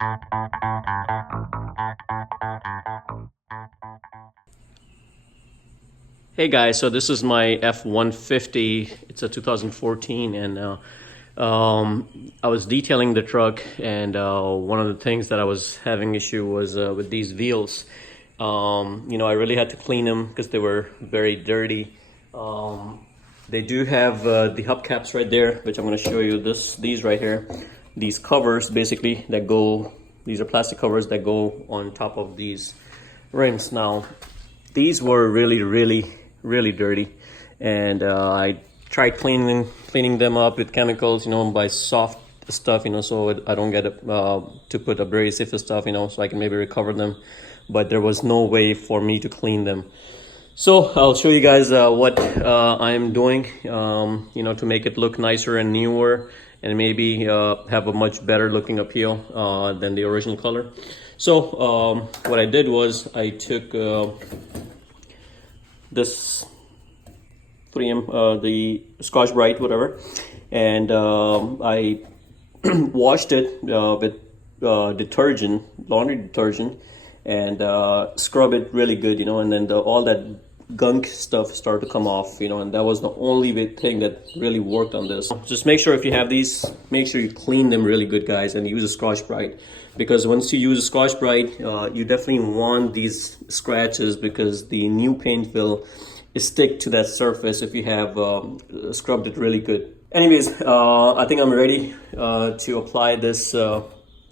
Hey guys, so this is my F150. It's a 2014, and I was detailing the truck, and one of the things that I was having issue was with these wheels. I really had to clean them because they were very dirty. They do have the hubcaps right there, which I'm going to show you. These right here, these covers basically that go. These are plastic covers that go on top of these rims. Now, these were really dirty, and I tried cleaning them up with chemicals, by soft stuff, so I don't get to put abrasive stuff, so I can maybe recover them, but there was no way for me to clean them. So I'll show you guys what I'm doing, to make it look nicer and newer, and maybe have a much better looking appeal than the original color. So what I did was I took this 3M, the Scotch Brite, whatever, and I washed it with detergent, laundry detergent, and scrub it really good, and then all that gunk stuff started to come off, and that was the only thing that really worked on this. Just make sure if you have these, make sure you clean them really good, guys, and use a Scotch Brite, because once you use a Scotch Brite, you definitely want these scratches, because the new paint will stick to that surface if you have scrubbed it really good. Anyways, I think I'm ready to apply this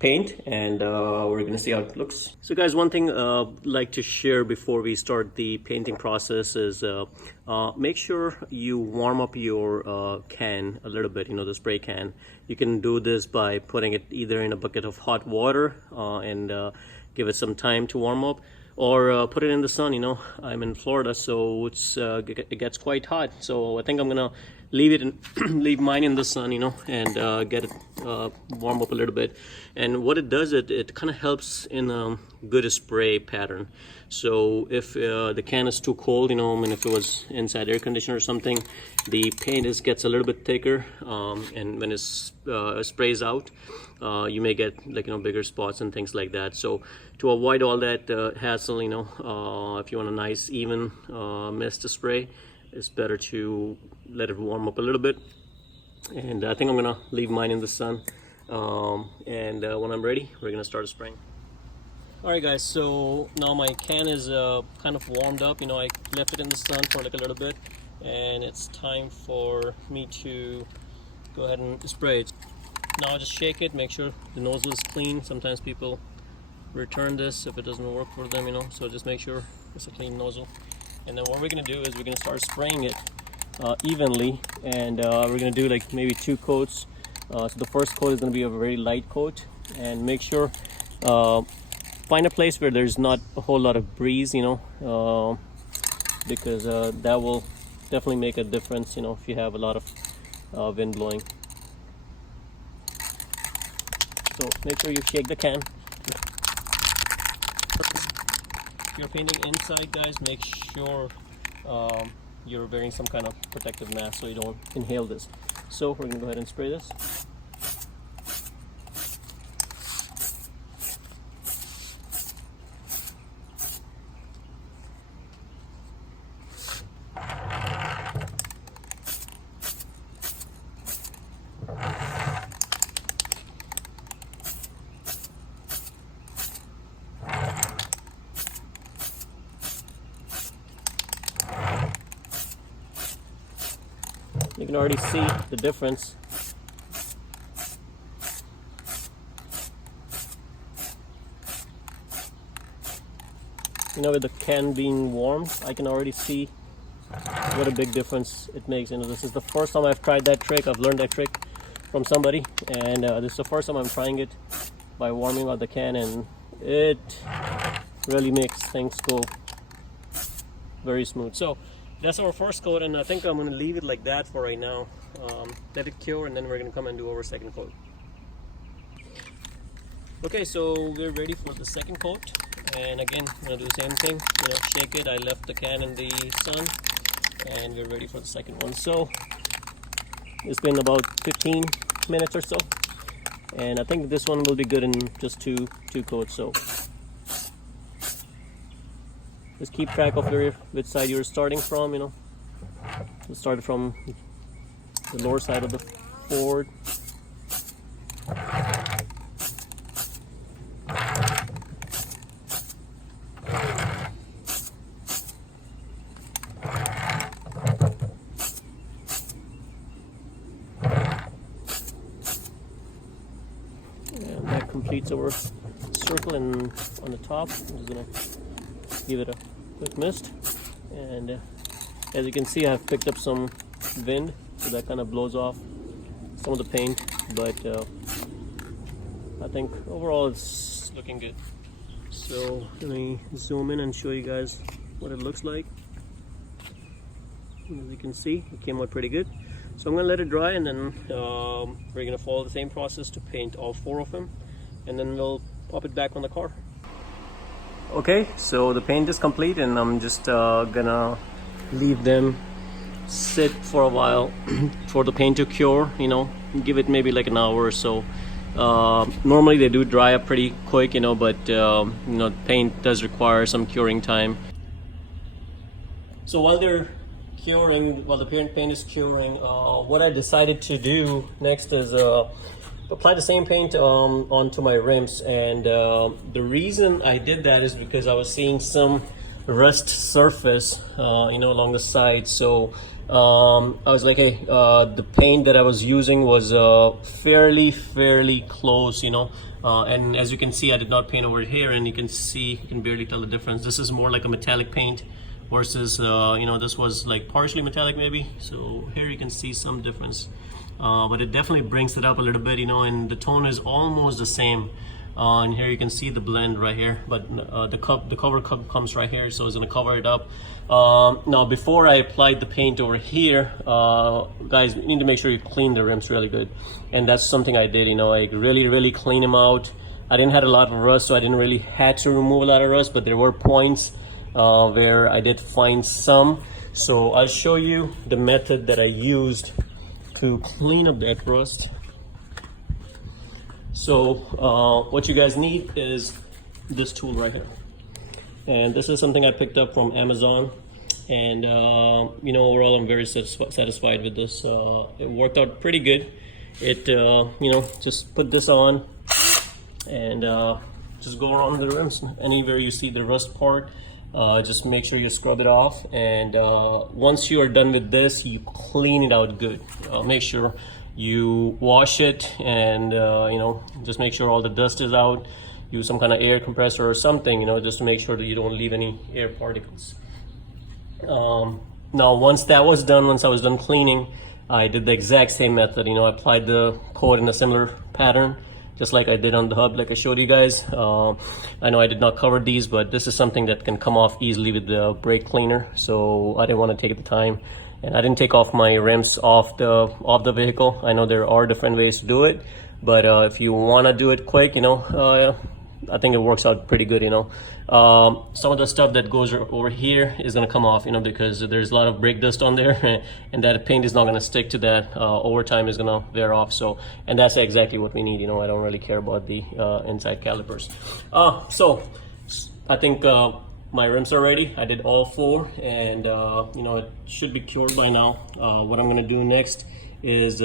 paint, and we're gonna see how it looks. So guys, one thing I'd like to share before we start the painting process is make sure you warm up your can a little bit, the spray can. You can do this by putting it either in a bucket of hot water and give it some time to warm up, or put it in the sun. I'm in Florida, so it gets quite hot, so I think I'm gonna leave it leave mine in the sun, and get it warm up a little bit. And what it does, it kind of helps in a good spray pattern. So if the can is too cold, if it was inside air conditioner or something, the paint gets a little bit thicker, and when it sprays out, you may get bigger spots and things like that. So to avoid all that hassle, if you want a nice even mist spray, it's better to let it warm up a little bit. And I think I'm gonna leave mine in the sun, and when I'm ready, we're gonna start spraying. Alright guys, so now my can is kind of warmed up. I left it in the sun for a little bit, and it's time for me to go ahead and spray it. Now just shake it, make sure the nozzle is clean. Sometimes people return this if it doesn't work for them, so just make sure it's a clean nozzle. And then what we're gonna do is we're gonna start spraying it evenly, and we're gonna do maybe 2 coats. So the first coat is gonna be a very light coat, and make sure find a place where there's not a whole lot of breeze, because that will definitely make a difference, if you have a lot of wind blowing. So make sure you shake the can. If you're painting inside, guys, make sure you're wearing some kind of protective mask so you don't inhale this. So we're gonna go ahead and spray this. You can already see the difference. With the can being warm, I can already see what a big difference it makes. This is the first time I've tried that trick. I've learned that trick from somebody, and this is the first time I'm trying it by warming up the can, and it really makes things go very smooth. So that's our first coat, and I think I'm going to leave it like that for right now. Let it cure, and then we're going to come and do our second coat. Okay, so we're ready for the second coat, and again, I'm going to do the same thing. Shake it. I left the can in the sun, and we're ready for the second one. So it's been about 15 minutes or so, and I think this one will be good in just two coats. So just keep track of which side you're starting from, you know. So start from the lower side of the Ford. And that completes our circle, and on the top I'm just gonna give it a quick mist, and as you can see, I've picked up some wind, so that kind of blows off some of the paint, but I think overall it's looking good. So let me zoom in and show you guys what it looks like. As you can see, it came out pretty good. So I'm gonna let it dry, and then we're gonna follow the same process to paint all 4 of them, and then we'll pop it back on the car. Okay, so the paint is complete, and I'm just gonna leave them sit for a while for the paint to cure, you know, give it maybe like an hour or so. Normally they do dry up pretty quick, you know, but you know, paint does require some curing time. So while they're curing, while the paint is curing, what I decided to do next is apply the same paint onto my rims, and the reason I did that is because I was seeing some rust surface, you know, along the side. So I was like, hey, the paint that I was using was fairly close, you know, and as you can see, I did not paint over here, and you can barely tell the difference. This is more like a metallic paint versus you know, this was like partially metallic maybe. So here you can see some difference, but it definitely brings it up a little bit, you know, and the tone is almost the same. And here you can see the blend right here, but the cover cup comes right here, so it's going to cover it up. Now before I applied the paint over here, guys, you need to make sure you clean the rims really good, and that's something I did. You know, I really clean them out. I didn't have a lot of rust, so I didn't really had to remove a lot of rust, but there were points where I did find some. So I'll show you the method that I used to clean up that rust. So what you guys need is this tool right here, and this is something I picked up from Amazon, and you know, overall I'm very satisfied with this. It worked out pretty good. It you know, just put this on and just go around the rims. Anywhere you see the rust part, just make sure you scrub it off, and once you are done with this, you clean it out good. Make sure you wash it, and you know, just make sure all the dust is out. Use some kind of air compressor or something, you know, just to make sure that you don't leave any air particles. Now once that was done, once I was done cleaning, I did the exact same method. You know, I applied the coat in a similar pattern, just like I did on the hub, like I showed you guys. I know I did not cover these, but this is something that can come off easily with the brake cleaner, so I didn't want to take the time. And I didn't take off my rims off the vehicle. I know there are different ways to do it, but if you want to do it quick, you know, I think it works out pretty good, you know. Some of the stuff that goes over here is going to come off, you know, because there's a lot of brake dust on there, and that paint is not going to stick to that. Over time is going to wear off. So, and that's exactly what we need, you know. I don't really care about the inside calipers. So I think my rims are ready. I did all 4, and you know, it should be cured by now. What I'm going to do next is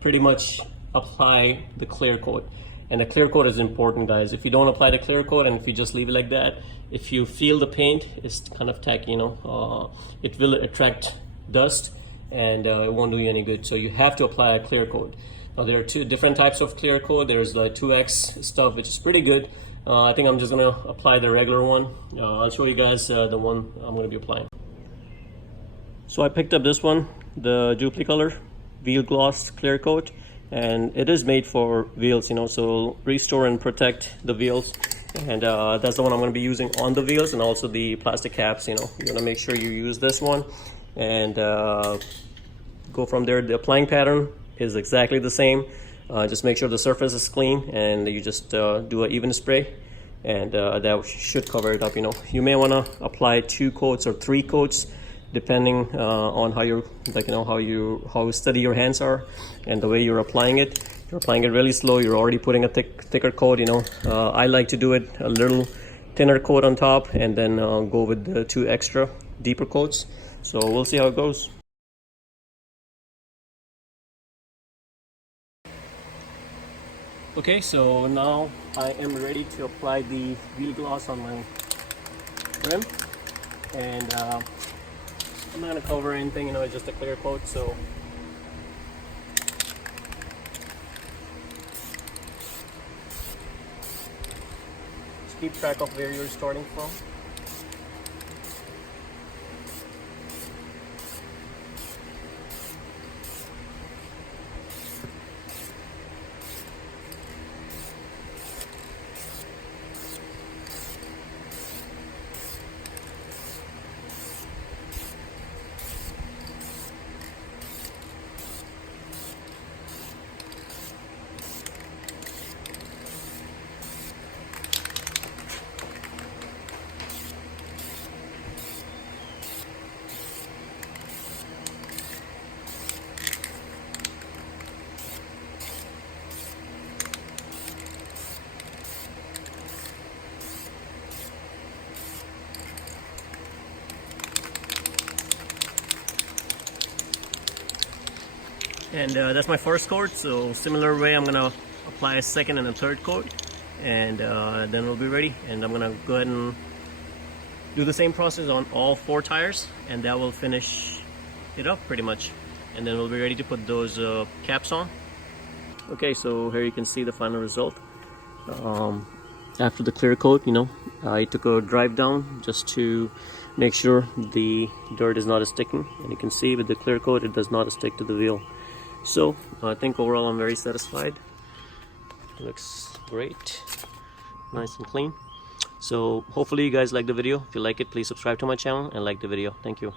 pretty much apply the clear coat. And the clear coat is important, guys. If you don't apply the clear coat, and if you just leave it like that, if you feel the paint is kind of tacky, you know, it will attract dust, and it won't do you any good. So you have to apply a clear coat. Now there are 2 different types of clear coat. There's the 2X stuff, which is pretty good. I think I'm just gonna apply the regular one. I'll show you guys the one I'm gonna be applying. So I picked up this one, the Duplicolor Wheel Gloss Clear Coat, and it is made for wheels, you know, so restore and protect the wheels. And that's the one I'm going to be using on the wheels, and also the plastic caps. You know, you're going to make sure you use this one, and go from there. The applying pattern is exactly the same. Just make sure the surface is clean, and you just do an even spray, and that should cover it up. You know, you may want to apply 2 coats or 3 coats, depending on how you, like, you know, how steady your hands are and the way you're applying it. You're applying it really slow. You're already putting a thicker coat, you know. I like to do it a little thinner coat on top and then go with the 2 extra deeper coats. So we'll see how it goes. Okay, so now I am ready to apply the wheel gloss on my rim, and I'm not gonna cover anything, you know, it's just a clear coat. So just keep track of where you're starting from. And that's my first coat, so similar way I'm gonna apply a second and a third coat, and then we'll be ready. And I'm gonna go ahead and do the same process on all 4 tires, and that will finish it up pretty much, and then we'll be ready to put those caps on. Okay, so here you can see the final result. After the clear coat, you know, I took a drive down just to make sure the dirt is not sticking, and you can see with the clear coat it does not stick to the wheel. So I think overall I'm very satisfied. It looks great, nice and clean. So hopefully you guys like the video. If you like it, please subscribe to my channel and like the video. Thank you.